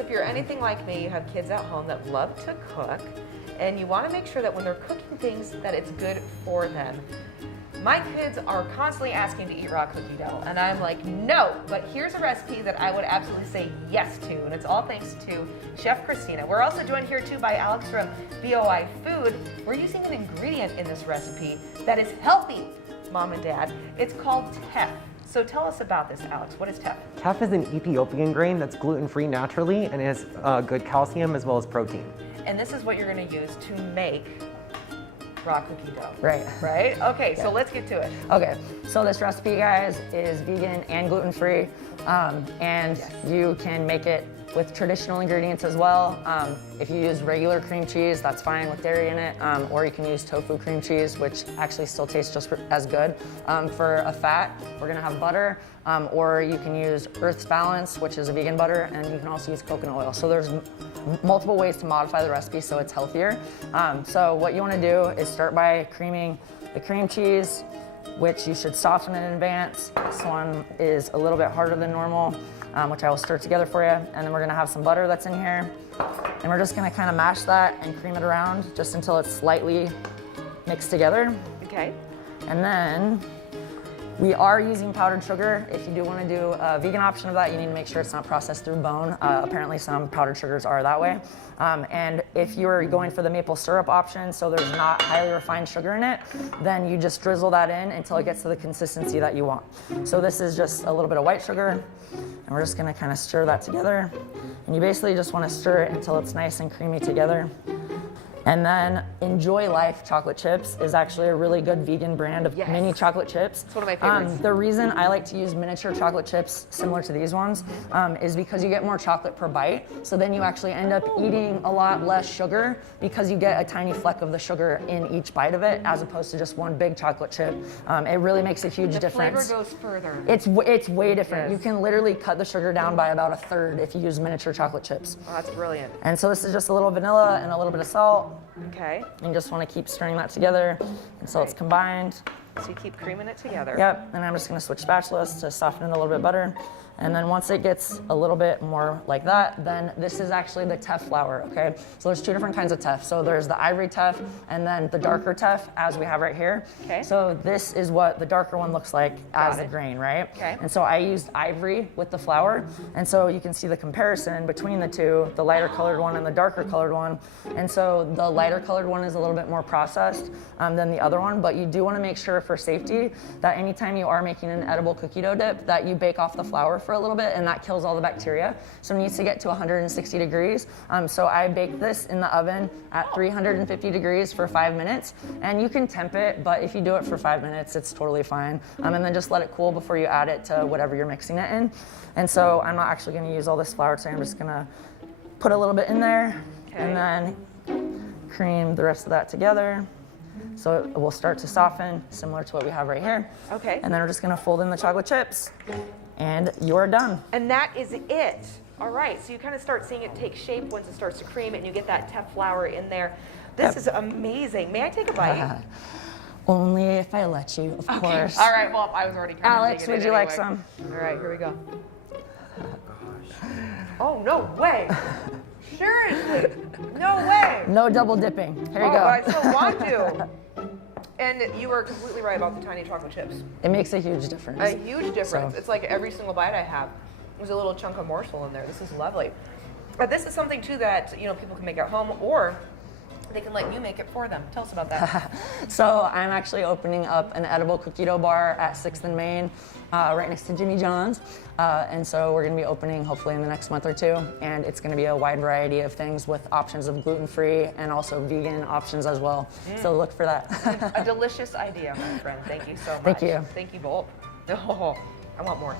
if you're anything like me, you have kids at home that love to cook, and you want to make sure that when they're cooking things that it's good for them. My kids are constantly asking to eat raw cookie dough, and I'm like, no, but here's a recipe that I would absolutely say yes to, and it's all thanks to Chef Christina. We're also joined here too by Alex from BOI Food. We're using an ingredient in this recipe that is healthy, Mom and Dad. It's called Teff. So tell us about this, Alex. What is Teff? Teff is an Ethiopian grain that's gluten-free naturally and has good calcium as well as protein. And this is what you're going to use to make raw cookie dough. Right. Right? Okay, so let's get to it. Okay, so this recipe, guys, is vegan and gluten-free, and you can make it with traditional ingredients as well. If you use regular cream cheese, that's fine with dairy in it, or you can use tofu cream cheese, which actually still tastes just as good. For a fat, we're gonna have butter, or you can use Earth's Balance, which is a vegan butter, and you can also use coconut oil. So there's multiple ways to modify the recipe so it's healthier. So what you wanna do is start by creaming the cream cheese, which you should soften in advance. This one is a little bit harder than normal, which I will stir together for you. And then we're gonna have some butter that's in here. And we're just gonna kind of mash that and cream it around just until it's slightly mixed together. Okay. And then we are using powdered sugar. If you do want to do a vegan option of that, you need to make sure it's not processed through bone. Apparently some powdered sugars are that way. And if you're going for the maple syrup option, so there's not highly refined sugar in it, then you just drizzle that in until it gets to the consistency that you want. So this is just a little bit of white sugar, and we're just gonna kind of stir that together. And you basically just want to stir it until it's nice and creamy together. And then Enjoy Life chocolate chips is actually a really good vegan brand of mini chocolate chips. It's one of my favorites. The reason I like to use miniature chocolate chips similar to these ones is because you get more chocolate per bite. So then you actually end up eating a lot less sugar because you get a tiny fleck of the sugar in each bite of it as opposed to just one big chocolate chip. It really makes a huge difference. The flavor goes further. It's way different. Yes. You can literally cut the sugar down by about 1/3 if you use miniature chocolate chips. Oh, that's brilliant. And so this is just a little vanilla and a little bit of salt. Okay. And just want to keep stirring that together until it's combined. So you keep creaming it together. Yep, and I'm just going to switch spatulas to soften it a little bit better. And then once it gets a little bit more like that, then this is actually the Teff flour, okay? So there's two different kinds of Teff. So there's the ivory Teff and then the darker Teff, as we have right here. Okay. So this is what the darker one looks like as the grain, right? Okay. And so I used ivory with the flour. And so you can see the comparison between the two, the lighter colored one and the darker colored one. And so the lighter colored one is a little bit more processed than the other one, but you do want to make sure for safety that anytime you are making an edible cookie dough dip that you bake off the flour for a little bit, and that kills all the bacteria. So it needs to get to 160 degrees. So I bake this in the oven at 350 degrees for 5 minutes, and you can temp it, but if you do it for 5 minutes, it's totally fine. And then just let it cool before you add it to whatever you're mixing it in. And so I'm not actually gonna use all this flour today. I'm just gonna put a little bit in there and then cream the rest of that together. So it will start to soften, similar to what we have right here. Okay. And then we're just gonna fold in the chocolate chips, and you're done. And that is it. All right, so you kind of start seeing it take shape once it starts to cream and you get that Teff flour in there. This is amazing. May I take a bite? Only if I let you, of course. All right, well, I was already kind Alex, of taking would it you anyway. like some? All right, here we go. Oh, no way. Seriously, no way. No double dipping. Here you go. I still want to. And you were completely right about the tiny chocolate chips. It makes a huge difference. A huge difference. So. It's like every single bite I have, there's a little chunk of morsel in there. This is lovely. But this is something too that people can make at home, or they can let you make it for them. Tell us about that. So I'm actually opening up an edible cookie dough bar at 6th and Main, right next to Jimmy John's. And so we're gonna be opening hopefully in the next month or two. And it's gonna be a wide variety of things with options of gluten-free and also vegan options as well. So look for that. A delicious idea, my friend. Thank you so much. Thank you. Thank you both. Oh, I want more.